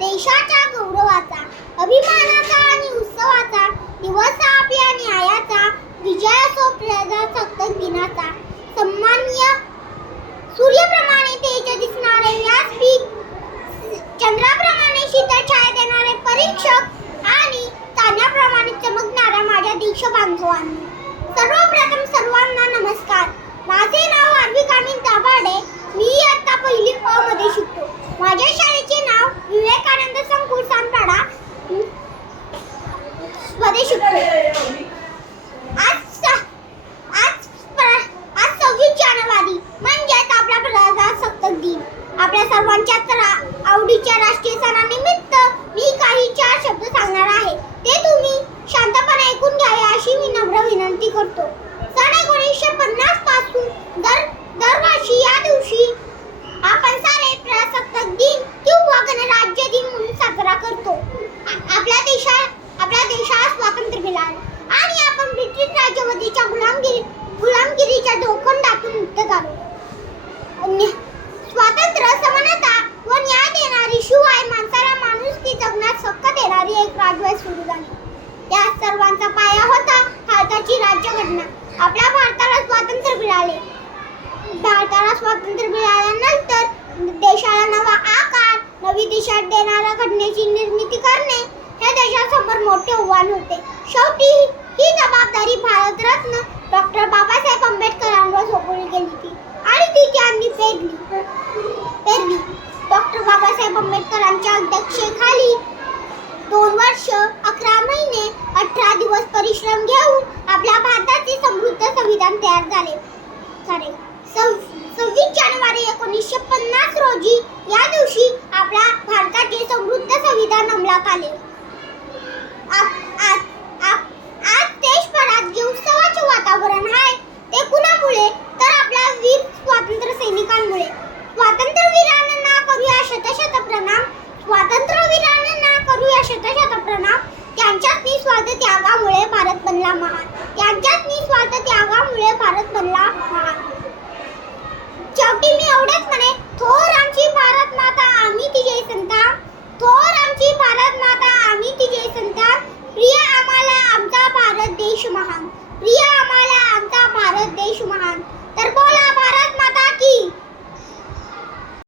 देशाच्या गौरवाचा, अभिमानाचा आणि उत्सवाचा दिवस आपल्या न्यायाचा, विजय असो प्रजासत्ताक दिनाचा. सन्माननीय सूर्याप्रमाणे तेज दिसणारे व्यासपीठ, चंद्राप्रमाणे शीतल छाया देणारे परीक्षक आणि तान्याप्रमाणे चमकणाऱ्या माझ्या देशबांधवांनो, सर्वप्रथम सर्वांना नमस्कार. माझे नाव आर्विकामिन दाभाडे. मी इयत्ता पहिली क मध्ये शिकतो. माझ्या शाळेचे नाव विवेकानंद संकुल सानपाडा मध्ये शिकतो. आज 26 जानेवारी म्हणजेच आपला प्रजासत्ताक दिन. आपल्या सर्वांच्या आवडीच्या राष्ट्रीय सणानिमित्त मी काही 4 शब्द सांगणार आहे. ते तुम्ही शांतपणे ऐकून घ्यावे अशी मी नम्र विनंती करतो. सन 1950 पासून दरवर्षी या दिवशी आपण सारे प्रजासत्ताक दिन किंवा गणराज्य दिन म्हणून साजरा करतो. आपल्या देशाला स्वातंत्र्य मिळाले आणि आपण ब्रिटिश राजवटीच्या गुलामगिरीच्या दोखंडातून मुक्त झालो. स्वातंत्र्य, समानता व न्याय देणारी, शिवाय माणसाला माणुसकी जगण्यास हक्क देणारी एक राजवट सुरू झाली. त्या सर्वांचा पाया होता भारताची राज्यघटना. आपल्या भारताला स्वातंत्र्य मिळाले. भारताला स्वातंत्र्य मिळाल्यानंतर देशाला नवा आकार, नवी दिशा देणाऱ्या घटनेची निर्मिती करणे हे देशासमोर मोठे आव्हान होते. शेवटी ही जबाबदारी भारतरत्न डॉक्टर बाबासाहेब आंबेडकरांवर सोपवली गेली होती आणि ती त्यांनी पेरली. डॉक्टर बाबासाहेब आंबेडकरांच्या अध्यक्षतेखाली 2 वर्ष 11 महिने 18 दिवस परिश्रम घेऊन आपल्या भारताचे समृद्ध संविधान तयार झाले. 26 जानेवारी 1950 रोजी या दिवशी आपल्या भारताचे समृद्ध संविधान अंमलात आले. आज देशभरात जे उत्सवाचे वातावरण आहे ते कुणामुळे, तर आपल्या वीर स्वातंत्र्य सैनिकांमुळे. स्वातंत्र्यवीरांना करूया शतशत प्रणाम. स्वातंत्र्यवीरांना करूया शतशत प्रणाम. त्यांच्याच निस्वार्थ त्यागामुळे भारत बनला महान. त्यांच्याच निस्वार्थ त्यागामुळे भारत बनला महान. शेवटी मी एवढेच म्हणे, थोर आमची भारत माता आम्ही तिचे संतान. थोर आमची भारत माता आम्ही तिचे संतान. प्रिय आम्हाला आमचा भारत देश महान. प्रिय आम्हाला आमचा भारत देश महान.